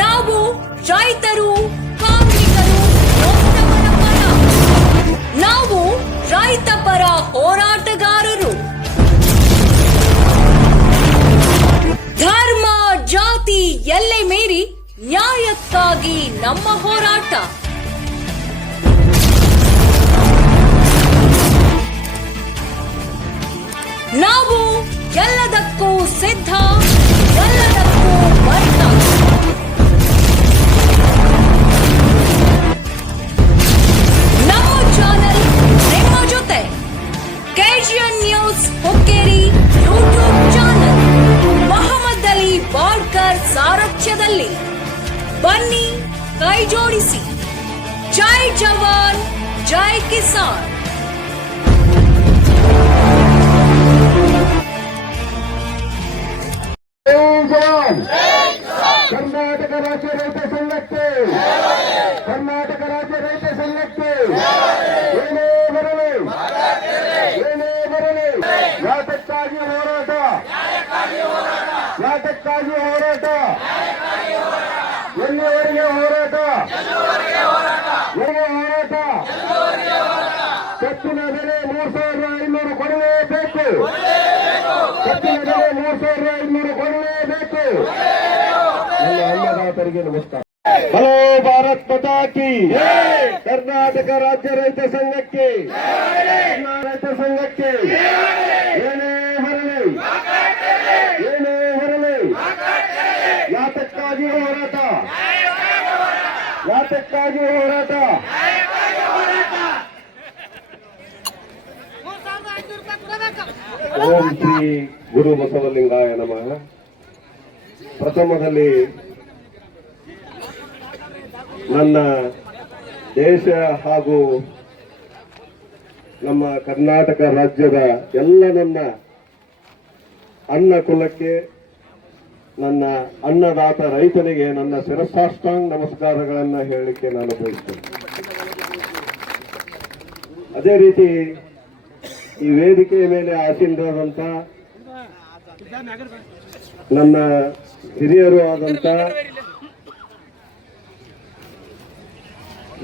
ನಾವು ರೈತರು, ಕಾರ್ಮಿಕರು, ನೊಂದವರ ಪರ. ನಾವು ರೈತ ಪರ ಹೋರಾಟಗಾರರು. ಧರ್ಮ, ಜಾತಿ ಎಲ್ಲೆ ಮೀರಿ ನ್ಯಾಯಕ್ಕಾಗಿ ನಮ್ಮ ಹೋರಾಟ. ನಾವು ಎಲ್ಲದಕ್ಕೂ ಸಿದ್ಧ, ಎಲ್ಲದಕ್ಕೂ ಬದ್ಧ. ನಮ್ಮ ಚಾನೆಲ್ ನಿಮ್ಮ ಜೊತೆ. KGN news Hukkeri YouTube channel Mohammad Ali Balkar ಸಾರಥ್ಯದಲ್ಲಿ. ಬನ್ನಿ, ಕೈ ಜೋಡಿಸಿ. ಜೈ ಜವಾನ್, ಜೈ ಕಿಸಾನ್. ಕರ್ನಾಟಕ ರಾಜ್ಯ ರೈತ ಸಂಘಕ್ಕೆ, ಕರ್ನಾಟಕ ರಾಜ್ಯ ರೈತ ಸಂಘಕ್ಕೆ ಏನೇ ಬರಲಿ, ಏನೇ ಬರಲಿ, ಯಾತಕ್ಕಾಗಿ ಹೋರಾಟ, ಯಾತಕ್ಕಾಗಿ ಹೋರಾಟ, ಎಲ್ಲಿವರೆಗೆ ಹೋರಾಟ, ಹೇಗೆ ಹೋರಾಟ. ಕಬ್ಬಿನ ಬೆಲೆ 3,500 ಕೊಡಲೇಬೇಕು, ಕಬ್ಬಿನ ಬೆಲೆ 3,500 ಕೊಡಲೇಬೇಕು. ಅನ್ನದಾತರಿಗೆ ನಮಸ್ಕಾರ. ಹಲೋ ಭಾರತ್ ಮಾತಾ ಕಿ. ಕರ್ನಾಟಕ ರಾಜ್ಯ ರೈತ ಸಂಘಕ್ಕೆ, ರೈತ ಸಂಘಕ್ಕೆ ಏನೇ ಬರಲಿ, ಏನೇ ಬರಲಿ, ಯಾತಕ್ಕಾಗಿ ಹೋರಾಟ, ಯಾತಕ್ಕಾಗಿ ಹೋರಾಟ. ಓಂ ಶ್ರೀ ಗುರು ಬಸವಲಿಂಗಾಯ ನಮಃ. ಪ್ರಥಮದಲ್ಲಿ ನನ್ನ ದೇಶ ಹಾಗೂ ನಮ್ಮ ಕರ್ನಾಟಕ ರಾಜ್ಯದ ಎಲ್ಲ ನನ್ನ ಅನ್ನ ಕುಲಕ್ಕೆ, ನನ್ನ ಅನ್ನದಾತ ರೈತನಿಗೆ ನನ್ನ ಶಿರಸಾಷ್ಟಾಂಗ ನಮಸ್ಕಾರಗಳನ್ನು ಹೇಳಲಿಕ್ಕೆ ನಾನು ಬಯಸ್ತೇನೆ. ಅದೇ ರೀತಿ ಈ ವೇದಿಕೆಯ ಮೇಲೆ ಆಸೀನರಾದಂಥ ನನ್ನ ಹಿರಿಯರು ಆದಂತ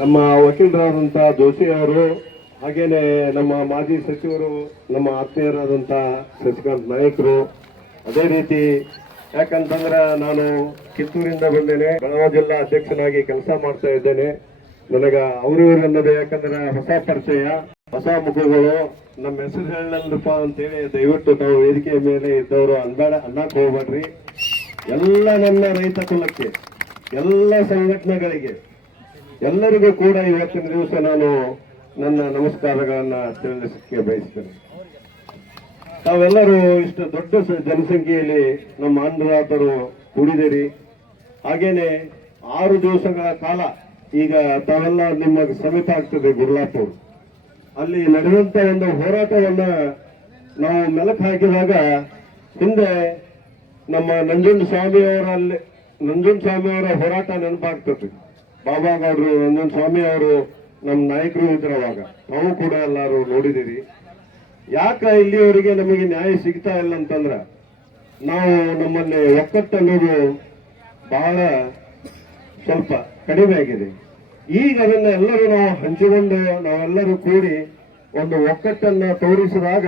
ನಮ್ಮ ವಕೀಲರಾದಂಥ ಜೋಶಿ ಅವರು, ಹಾಗೇನೆ ನಮ್ಮ ಮಾಜಿ ಸಚಿವರು, ನಮ್ಮ ಆತ್ಮೀಯರಾದಂಥ ಶಶಿಕಾಂತ್ ನಾಯಕರು. ಅದೇ ರೀತಿ ಯಾಕಂತಂದ್ರೆ ನಾನು ಕಿತ್ತೂರಿಂದ ಬಂದೇನೆ, ಬೆಳಗಾವಿ ಜಿಲ್ಲಾ ಅಧ್ಯಕ್ಷನಾಗಿ ಕೆಲಸ ಮಾಡ್ತಾ ಇದ್ದೇನೆ. ನನಗ ಅವರು ಅನ್ನೋದು ಯಾಕಂದ್ರೆ ಹೊಸ ಪರಿಚಯ, ಹೊಸ ಮುಖಗಳು. ನಮ್ಮ ಹೆಸರು ಹೇಳಲ್ಲಪ್ಪ ಅಂತೇಳಿ ದಯವಿಟ್ಟು ತಾವು ವೇದಿಕೆಯ ಮೇಲೆ ಇದ್ದವರು ಅನ್ನಕ್ಕೆ ಹೋಗ್ಬೇಡ್ರಿ. ಎಲ್ಲ ನನ್ನ ರೈತ ಕುಲಕ್ಕೆ, ಎಲ್ಲ ಸಂಘಟನೆಗಳಿಗೆ, ಎಲ್ಲರಿಗೂ ಕೂಡ ಇವತ್ತಿನ ದಿವಸ ನಾನು ನನ್ನ ನಮಸ್ಕಾರಗಳನ್ನ ತಿಳಿಸಕ್ಕೆ ಬಯಸ್ತೇನೆ. ತಾವೆಲ್ಲರೂ ಇಷ್ಟು ದೊಡ್ಡ ಜನಸಂಖ್ಯೆಯಲ್ಲಿ ನಮ್ಮ ಅನ್ನದಾತರು ಕೂಡಿದಿರಿ. ಹಾಗೇನೆ 6 ದಿವಸಗಳ ಕಾಲ ಈಗ ತಾವೆಲ್ಲ ನಿಮ್ಮ ಸಮೀಪ ಆಗ್ತದೆ ಗುರ್ಲಾಪುರ್. ಅಲ್ಲಿ ನಡೆದಂತ ಒಂದು ಹೋರಾಟವನ್ನ ನಾವು ಮೆಲುಕು ಹಾಕಿದಾಗ ಹಿಂದೆ ನಮ್ಮ ನಂಜುಂಡಸ್ವಾಮಿಯವರ ಹೋರಾಟ ನೆನಪಾಗ್ತದೆ. ಬಾಬಾಗೌಡರು, ನಂಜುಂಡಸ್ವಾಮಿ ಅವರು ನಮ್ಮ ನಾಯಕರು ಇದ್ರವಾಗ, ನಾವು ಕೂಡ ಎಲ್ಲರೂ ನೋಡಿದಿರಿ. ಯಾಕೆ ಇಲ್ಲಿಯವರೆಗೆ ನಮಗೆ ನ್ಯಾಯ ಸಿಗ್ತಾ ಇಲ್ಲ ಅಂತಂದ್ರ, ನಾವು ನಮ್ಮಲ್ಲಿ ಒಕ್ಕಟ್ಟು ಅನ್ನೋದು ಬಹಳ ಸ್ವಲ್ಪ ಕಡಿಮೆ ಆಗಿದೆ. ಈಗ ಅದನ್ನ ಎಲ್ಲರೂ ನಾವು ಹಂಚಿಕೊಂಡು ನಾವೆಲ್ಲರೂ ಕೂಡಿ ಒಂದು ಒಕ್ಕಟ್ಟನ್ನ ತೋರಿಸಿದಾಗ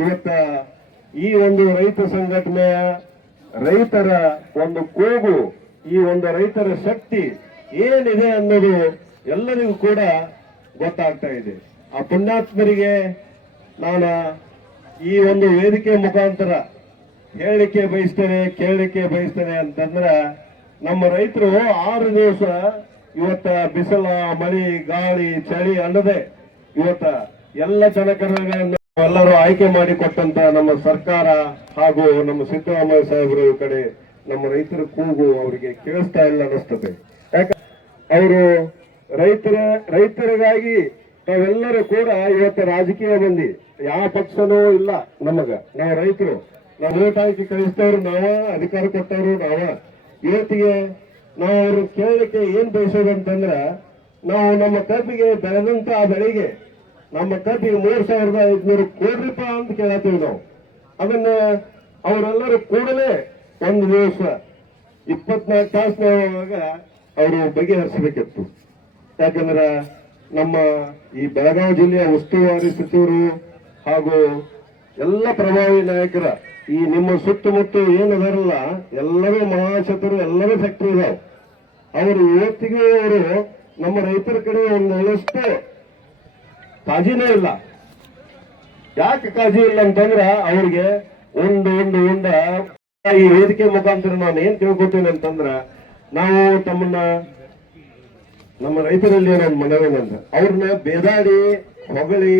ಇವತ್ತ ಈ ಒಂದು ರೈತ ಸಂಘಟನೆಯ ರೈತರ ಒಂದು ಕೂಗು, ಈ ಒಂದು ರೈತರ ಶಕ್ತಿ ಏನಿದೆ ಅನ್ನೋದು ಎಲ್ಲರಿಗೂ ಕೂಡ ಗೊತ್ತಾಗ್ತಾ ಇದೆ. ಆ ಪುಣ್ಯಾತ್ಮರಿಗೆ ನಾನು ಈ ಒಂದು ವೇದಿಕೆ ಮುಖಾಂತರ ಹೇಳಲಿಕ್ಕೆ ಬಯಸ್ತೇನೆ, ಕೇಳಲಿಕ್ಕೆ ಬಯಸ್ತೇನೆ ಅಂತಂದ್ರ, ನಮ್ಮ ರೈತರು 6 ದಿವಸ ಇವತ್ತ ಬಿಸಿಲ, ಮಳಿ, ಗಾಳಿ, ಚಳಿ ಅನ್ನದೆ ಇವತ್ತ ಎಲ್ಲ ಜನಕರನ್ನ ಎಲ್ಲರೂ ಆಯ್ಕೆ ಮಾಡಿ ಕೊಟ್ಟಂತ ನಮ್ಮ ಸರ್ಕಾರ ಹಾಗೂ ನಮ್ಮ ಸಿದ್ದರಾಮಯ್ಯ ಸಾಹೇಬರು ಈ ಕಡೆ ನಮ್ಮ ರೈತರ ಕೂಗು ಅವರಿಗೆ ಕೇಳಿಸ್ತಾ ಇಲ್ಲ ಅನಿಸ್ತದೆ. ಯಾಕಂದ್ರೆ ಅವರು ರೈತರಿಗಾಗಿ ನಾವೆಲ್ಲರೂ ಕೂಡ ಇವತ್ತು ರಾಜಕೀಯ ಮಂದಿ, ಯಾವ ಪಕ್ಷನೂ ಇಲ್ಲ ನಮಗ. ನಾವು ರೈತರು, ನಾವು ವೋಟ್ ಹಾಕಿ ಕಳಿಸ್ತವ್ರು ನಾವ, ಅಧಿಕಾರ ಕೊಟ್ಟವ್ರು ನಾವ. ಇವತ್ತಿಗೆ ನಾವು ಅವ್ರು ಕೇಳಲಿಕ್ಕೆ ಏನ್ ಬಯಸೋದಂತಂದ್ರ, ನಾವು ನಮ್ಮ ಕಬ್ಬಿಗೆ ಬೆಳೆದಂತ ಆ ಬೆಳೆಗೆ ನಮ್ಮ ಕಬ್ಬಿಗೆ 3,500 ಕೋಟಿ ಅಂತ ಕೇಳತ್ತೀವಿ ನಾವು. ಅದನ್ನ ಅವರೆಲ್ಲರೂ ಕೂಡಲೇ ಒಂದು ದಿವಸ 24 ತಾಸಿನೊಳಗ ಅವರು ಬಗೆಹರಿಸಬೇಕಿತ್ತು. ಯಾಕಂದ್ರೆ ನಮ್ಮ ಈ ಬೆಳಗಾವಿ ಜಿಲ್ಲೆಯ ಉಸ್ತುವಾರಿ ಸಚಿವರು ಹಾಗೂ ಎಲ್ಲ ಪ್ರಭಾವಿ ನಾಯಕರ ಈ ನಿಮ್ಮ ಸುತ್ತಮುತ್ತ ಏನದಾರಲ್ಲ ಎಲ್ಲರೂ ಮಹಾಶತರು, ಎಲ್ಲರೂ ಫ್ಯಾಕ್ಟರಿ ಇದಾವೆ. ಅವರು ಇವತ್ತಿಗೂ ಅವರು ನಮ್ಮ ರೈತರ ಕಡೆ ಒಂದಷ್ಟು ಕಾಳಜಿನೇ ಇಲ್ಲ. ಯಾಕೆ ಕಾಳಜಿ ಇಲ್ಲ ಅಂತಂದ್ರ ಅವ್ರಿಗೆ ಒಂದು ಈ ವೇದಿಕೆ ಮುಖಾಂತರ ನಾನು ಏನ್ ತಿಳ್ಕೊತೀನಿ ಅಂತಂದ್ರ, ನಾವು ನಮ್ಮ ರೈತರಲ್ಲಿ ಏನೋ ಒಂದು ಮನವೇನಂದ್ರೆ ಅವ್ರನ್ನ ಬೇದಾಡಿ ಹೊಗಳಿ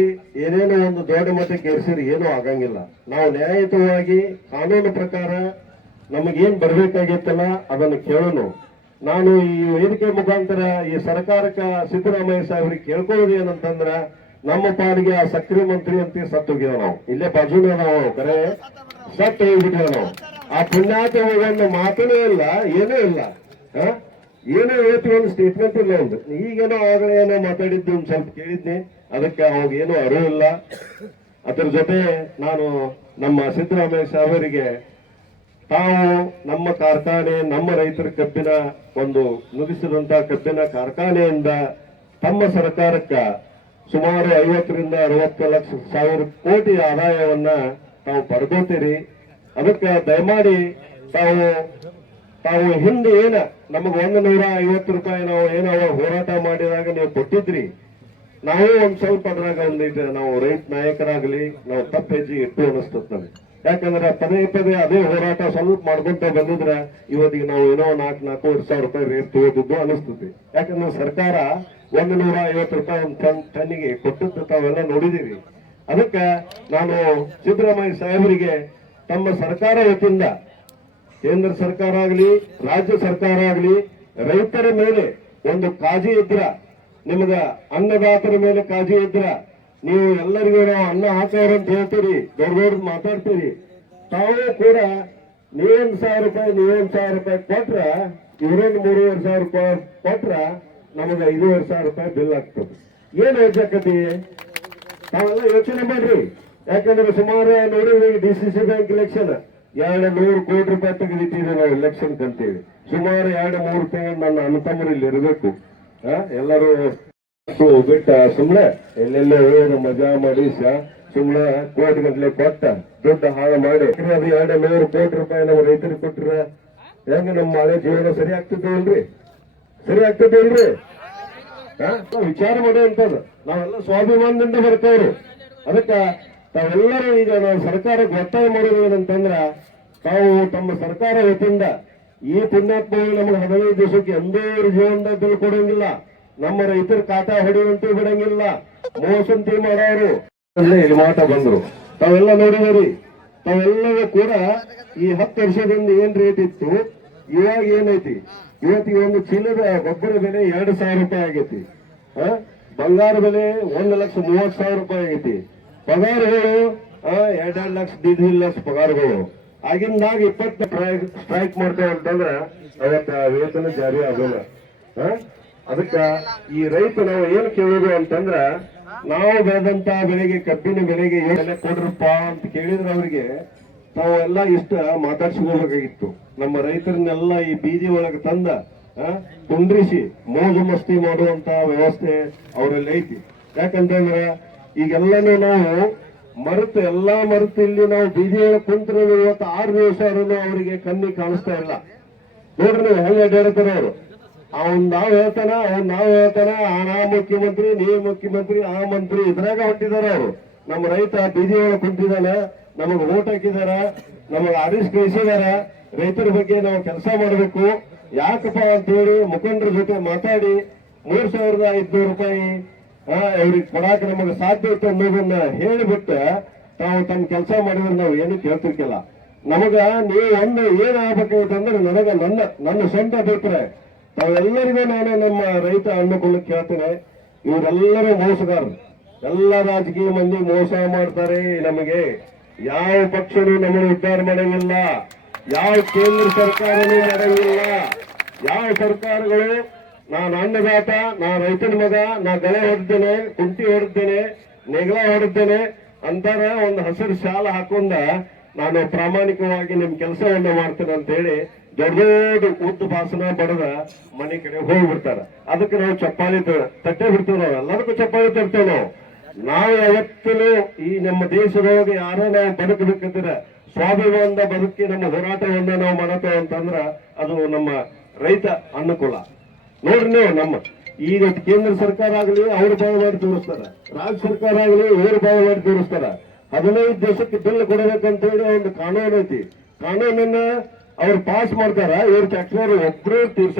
ಏನೇನೋ ಒಂದು ದೊಡ್ಡ ಮಟ್ಟಕ್ಕೆ ಏರಿಸಿದ್ರೆ ಏನೂ ಆಗಂಗಿಲ್ಲ. ನಾವು ನ್ಯಾಯಯುತವಾಗಿ ಕಾನೂನು ಪ್ರಕಾರ ನಮಗೇನ್ ಬರ್ಬೇಕಾಗಿತ್ತಲ್ಲ ಅದನ್ನು ಕೇಳೋಣ. ನಾನು ಈ ವೇದಿಕೆ ಮುಖಾಂತರ ಈ ಸರ್ಕಾರಕ್ಕೆ ಸಿದ್ದರಾಮಯ್ಯ ಸಾಹೇಬ್ರಿಗೆ ಕೇಳ್ಕೊಳ್ಳೋದು ಏನಂತಂದ್ರ, ನಮ್ಮ ಪಾಡಿಗೆ ಆ ಸಕ್ರೆ ಮಂತ್ರಿ ಅಂತ ಸತ್ತು ಹೋಗ್ಯಾವ. ನಾವು ಇಲ್ಲೇ ಬಾಜುನ ನಾವು ಕರೆ ಸತ್ತು ಹೋಗ್ಬಿಟ್ಟೇವ. ನಾವು ಆ ಪುಣ್ಯಾತ ಒಂದು ಮಾತನೇ ಇಲ್ಲ, ಏನೂ ಇಲ್ಲ. ಏನೋ ಹೇಳ್ತೀವಿ, ಒಂದು ಸ್ಟೇಟ್ಮೆಂಟ್ ಇಲ್ಲ. ಒಂದು ಈಗೇನೋ ಆಗಲೇ ಏನೋ ಮಾತಾಡಿದ್ದು ಒಂದು ಸ್ವಲ್ಪ ಕೇಳಿದ್ನಿ, ಅದಕ್ಕೆ ಅವಾಗ ಏನೂ ಅರಿವು ಇಲ್ಲ. ಅದರ ಜೊತೆ ನಾನು ನಮ್ಮ ಸಿದ್ದರಾಮಯ್ಯ ಸಾಹೇಬರಿಗೆ ತಾವು ನಮ್ಮ ಕಾರ್ಖಾನೆ, ನಮ್ಮ ರೈತರ ಕಬ್ಬಿನ ಒಂದು ನುಡಿಸಿದಂತ ಕಬ್ಬಿನ ಕಾರ್ಖಾನೆಯಿಂದ ತಮ್ಮ ಸರ್ಕಾರಕ್ಕ ಸುಮಾರು 50 ರಿಂದ 60 ಲಕ್ಷ ಸಾವಿರ ಕೋಟಿ ಆದಾಯವನ್ನ ತಾವು ಪಡ್ಕೋತೀರಿ. ಅದಕ್ಕೆ ದಯಮಾಡಿ ತಾವು ಹಿಂದೆ ನಮಗೆ 150 ರೂಪಾಯಿ ನಾವು ಏನೋ ಹೋರಾಟ ಮಾಡಿದಾಗ ನೀವು ಕೊಟ್ಟಿದ್ರಿ. ನಾವು ಒಂದ್ ಸ್ವಲ್ಪ ಅದ್ರಾಗ ಒಂದಿಟ್ಟು ನಾವು ರೈತ ನಾಯಕರಾಗ್ಲಿ ನಾವು ತಪ್ಪ ಹೆಜ್ಜೆ ಇಟ್ಟು ಅನಿಸ್ತದೆ ನನಗೆ. ಯಾಕಂದ್ರೆ ಪದೇ ಅದೇ ಹೋರಾಟ ಸ್ವಲ್ಪ ಮಾಡ್ಕೊಂತ ಬಂದಿದ್ರೆ ಇವತ್ತಿಗೆ ನಾವು ಏನೋ 4,000 ರೂಪಾಯಿ ರೇಟ್ ತಗೋದಿದ್ದು ಅನಿಸ್ತದೆ. ಯಾಕಂದ್ರೆ ಸರ್ಕಾರ 150 ರೂಪಾಯಿ ಒಂದು ಟನ್ನಿಗೆ ಕೊಟ್ಟದ್ದು ತಾವೆಲ್ಲ ನೋಡಿದೀವಿ. ಅದಕ್ಕೆ ನಾನು ಸಿದ್ದರಾಮಯ್ಯ ಸಾಹೇಬರಿಗೆ ತಮ್ಮ ಸರ್ಕಾರ ವತಿಯಿಂದ ಕೇಂದ್ರ ಸರ್ಕಾರ ಆಗಲಿ ರಾಜ್ಯ ಸರ್ಕಾರ ಆಗಲಿ ರೈತರ ಮೇಲೆ ಒಂದು ಕಾಳಜಿ ಇದ್ರ, ನಿಮಗ ಅನ್ನದಾತರ ಮೇಲೆ ಕಾಳಜಿ ಇದ್ರ, ನೀವು ಎಲ್ಲರಿಗೂ ನಾವು ಅನ್ನ ಹಾಕೋರು ಅಂತ ಹೇಳ್ತೀರಿ, ದೊಡ್ಡ ಮಾತಾಡ್ತೀರಿ. ತಾವು ಕೂಡ ನೀವೊಂದು 1,000 ರೂಪಾಯಿ ಕೊಟ್ರ ಇವರೊಂದು 3,500 ರೂಪಾಯಿ ಕೊಟ್ರ ನಮಗೆ 5,500 ರೂಪಾಯಿ ಬಿಲ್ ಆಗ್ತದೆ. ಏನ್ ಯೋಚಕತಿ ತಾವೆಲ್ಲ ಯೋಚನೆ ಮಾಡ್ರಿ. ಯಾಕಂದ್ರೆ ಸುಮಾರು ನೋಡಿದ್ರಿ DCC ಬ್ಯಾಂಕ್ ಇಲೆಕ್ಷನ್ 200 ಕೋಟಿ ರೂಪಾಯಿ ತೆಗೆದಿಟ್ಟಿದೆ ನಾವು ಎಲೆಕ್ಷನ್ ಅಂತೇಳಿ. ಸುಮಾರು 2-3 ತಿಂಗಳು ನನ್ನ ಅಣ್ಣ ತಮ್ಮರು ಇಲ್ಲಿ ಇರಬೇಕು. ಎಲ್ಲರೂ ಬಿಟ್ಟ ಸುಮ್ನೆ ಎಲ್ಲೆಲ್ಲೋ ಹೋಗಿ ಮಜಾ ಮಾಡಿ ಸುಮ್ನೆ ಕೋಟಿ ಗಂಟ್ಲೆ ಕೊಟ್ಟ ದುಡ್ಡು ಹಾಳು ಮಾಡಿ ಅದು 200 ಕೋಟಿ ರೂಪಾಯಿ ನಮ್ಮ ರೈತರಿಗೆ ಕೊಟ್ರ ಹೆಂಗ ನಮ್ಮ ಹಳೆ ಜೀವನ ಸರಿ ಆಗ್ತಿದ್ದೇವಲ್ರಿ? ವಿಚಾರ ಮಾಡುವಂತದ್ದು ನಾವೆಲ್ಲ ಸ್ವಾಭಿಮಾನದಿಂದ ಬರ್ತವ್ರು. ಅದಕ್ಕ ತಾವೆಲ್ಲರೂ ಈಗ ನಾವು ಸರ್ಕಾರಕ್ಕೆ ಒತ್ತಾಯ ಮಾಡೋದು ಏನಂತಂದ್ರ, ತಾವು ತಮ್ಮ ಸರ್ಕಾರ ವತಿಯಿಂದ ಈ ಪುಣ್ಯಾತ್ಮಗಳು ನಮಗೆ 15 ದಿವಸಕ್ಕೆ ಎಂದೇ ಜೀವನದ ಬಿಲ್ ಕೊಡಂಗಿಲ್ಲ, ನಮ್ಮ ರೈತರ ಕಾಟ ಹೊಡೆಯುವಂತೆ ಬಿಡಂಗಿಲ್ಲ, ಮೋಸಂತಿ ಮಾಡೋರು ಇಲ್ಲಿ ಮಾಟ ಬಂದ್ರು. ತಾವೆಲ್ಲ ನೋಡಿದರಿ. ತಾವೆಲ್ಲವೂ ಕೂಡ ಈ 10 ವರ್ಷದಿಂದ ಏನ್ ರೇಟ್ ಇತ್ತು, ಇವಾಗ ಏನೈತಿ? ಇವತ್ತಿಗೆ ಒಂದು ಚೀಲದ ಗೊಬ್ಬರ ಬೆಲೆ 2,000 ರೂಪಾಯಿ ಆಗೈತಿ. ಬಂಗಾರ ಬೆಲೆ 1,30,000 ರೂಪಾಯಿ ಆಗೈತಿ. ಪಗಾರಗಳು 2 ಲಕ್ಷ 2.5 ಲಕ್ಷ ಪಗಾರಗಳು ಆಗಿಂದಾಗ 20 ಸ್ಟ್ರೈಕ್ ಮಾಡ್ತೇವೆ ಅಂತಂದ್ರ ಅವತ್ತ ವೇತನ ಜಾರಿ ಆಗೋಲ್ಲ. ಅದಕ್ಕ ಈ ರೈತ ನಾವು ಏನ್ ಕೇಳೋದು ಅಂತಂದ್ರ, ನಾವು ಬೆಳೆದಂತ ಬೆಳೆಗೆ ಕಬ್ಬಿನ ಬೆಲೆಗೆ ಏನೆಲ್ಲ ಕೊಡ್ರಪ್ಪ ಅಂತ ಕೇಳಿದ್ರೆ ಅವ್ರಿಗೆ ನಾವೆಲ್ಲ ಇಷ್ಟ ಮಾತಾಡ್ಸ್ಕೋಬೇಕಾಗಿತ್ತು. ನಮ್ಮ ರೈತರನ್ನೆಲ್ಲ ಈ ಬೀದಿ ಒಳಗೆ ತಂದ ಕುಂಡ್ರಿಸಿ ಮೋಜು ಮಸ್ತಿ ಮಾಡುವಂತ ವ್ಯವಸ್ಥೆ ಅವರಲ್ಲಿ ಐತಿ. ಯಾಕಂತಂದ್ರ ಈಗೆಲ್ಲನೂ ನಾವು ಎಲ್ಲಾ ಮರೆತು ಇಲ್ಲಿ ನಾವು ಬೀದಿ ಒಳಗೆ ಕುಂತ್ರೆ ಇವತ್ತು 6 ದಿವಸ ಅವರಿಗೆ ಕಣ್ಣಿಗೆ ಕಾಣಿಸ್ತಾ ಇಲ್ಲ. ನೋಡ್ರಿ ನೀವು ಹೆಂಗ ಅಡ್ಡಾಡ್ತಾರ ಅವರು. ನಾವು ಹೇಳ್ತಾನ ನಾ ಮುಖ್ಯಮಂತ್ರಿ, ನೀ ಮುಖ್ಯಮಂತ್ರಿ, ಆ ಮಂತ್ರಿ ಇದ್ರಾಗ ಹೊಟ್ಟಿದಾರ ಅವರು. ನಮ್ಮ ರೈತ ಬೀದಿ ಒಳಗೆ ಕುಂತಿದಾನ, ನಮಗ್ ಓಟ್ ಹಾಕಿದಾರ, ನಮಗ್ ಆರಿಸ್ ಕಳಿಸಿದಾರ. ರೈತರ ಬಗ್ಗೆ ನಾವು ಕೆಲಸ ಮಾಡಬೇಕು. ಯಾಕಪ್ಪ ಅಂತ ಹೇಳಿ ಮುಖಂಡರ ಜೊತೆ ಮಾತಾಡಿ 3,500 ರೂಪಾಯಿ ಅವ್ರಿಗೆ ಕೊಡಾಕ ನಮಗೆ ಸಾಧ್ಯ ಇತ್ತು ಅನ್ನೋದನ್ನ ಹೇಳಿಬಿಟ್ಟು ತಾವು ತಮ್ಮ ಕೆಲಸ ಮಾಡಿದ್ರೆ ನಾವು ಏನು ಕೇಳ್ತಿರ್ಕಿಲ್ಲ. ನಮಗ ನೀವು ಏನಾಗಬೇಕಾಗಿತ್ತಂದ್ರೆ ನನ್ನ ಸ್ವಂತ ಅಭಿಪ್ರಾಯ ತಾವೆಲ್ಲರಿಗೂ ನಾನು ನಮ್ಮ ರೈತ ಅನ್ನಕೊಳ್ಳಕ್ಕೆ ಕೇಳ್ತೇನೆ. ಇವರೆಲ್ಲರೂ ಮೋಸಗಾರರು, ಎಲ್ಲ ರಾಜಕೀಯ ಮಂದಿ ಮೋಸ ಮಾಡ್ತಾರೆ. ನಮಗೆ ಯಾವ ಪಕ್ಷನೂ ನಮ್ಮನ್ನು ಉದ್ಧಾರ ಮಾಡಂಗಿಲ್ಲ, ಯಾವ ಕೇಂದ್ರ ಸರ್ಕಾರನೂ ಮಾಡಂಗಿಲ್ಲ. ಯಾವ ಸರ್ಕಾರಗಳು ನಾನು ಅನ್ನದಾತ, ನಾ ರೈತನ ಮಗ, ನಾ ಗಳೆ ಹೊಡೆದ್ದೇನೆ, ಕುಂಟಿ ಹೊಡೆದ್ದೇನೆ, ನೆಗಳ ಹೊಡೆದ್ದೇನೆ ಅಂತಾರ ಒಂದು ಹಸಿರು ಶಾಲ ಹಾಕೊಂಡ ನಾನು ಪ್ರಾಮಾಣಿಕವಾಗಿ ನಿಮ್ ಕೆಲಸವನ್ನ ಮಾಡ್ತೇನೆ ಅಂತ ಹೇಳಿ ದೊಡ್ಡ ದೊಡ್ಡ ಉದ್ದ ಭಾಷಣ ಬಡದ ಮನೆ ಕಡೆ ಹೋಗ್ಬಿಡ್ತಾರ. ಅದಕ್ಕೆ ನಾವು ಚಪ್ಪಾಳಿ ತಟ್ಟೆ ಬಿಡ್ತೇವೆ. ನಾವು ಎಲ್ಲದಕ್ಕೂ ಚಪ್ಪಾಳಿ ತರ್ತೇವೆ. ನಾವು ಯಾವತ್ತೂ ಈ ನಮ್ಮ ದೇಶದೊಳಗೆ ಯಾರೋ ನಾವು ಬದುಕಬೇಕಂದ್ರೆ ಸ್ವಾಭಿಮಾನದ ಬದುಕಿ ನಮ್ಮ ಹೋರಾಟವನ್ನ ನಾವು ಮಾಡತ್ತೇವೆ ಅಂತಂದ್ರ ಅದು ನಮ್ಮ ರೈತ ಅನುಕೂಲ. ನೋಡ್ರಿ ನೀವು ನಮ್ಮ ಈಗ ಕೇಂದ್ರ ಸರ್ಕಾರ ಆಗಲಿ ಅವ್ರು ಬಾಳ ಮಾಡಿ ತೋರಿಸ್ತಾರ, ರಾಜ್ಯ ಸರ್ಕಾರ ಆಗಲಿ ಇವರು ಬಾಳ ಮಾಡಿ ತೋರಿಸ್ತಾರ. 15 ದಿವಸಕ್ಕೆ ಬಿಲ್ ಕೊಡಬೇಕಂತ ಹೇಳಿ ಒಂದು ಕಾನೂನು ಐತಿ. ಕಾನೂನನ್ನ ಅವ್ರು ಪಾಸ್ ಮಾಡ್ತಾರ, ಇವ್ರ ಟ್ಯಾಕ್ಸ್ ಒಬ್ರು ತೀರ್ಸ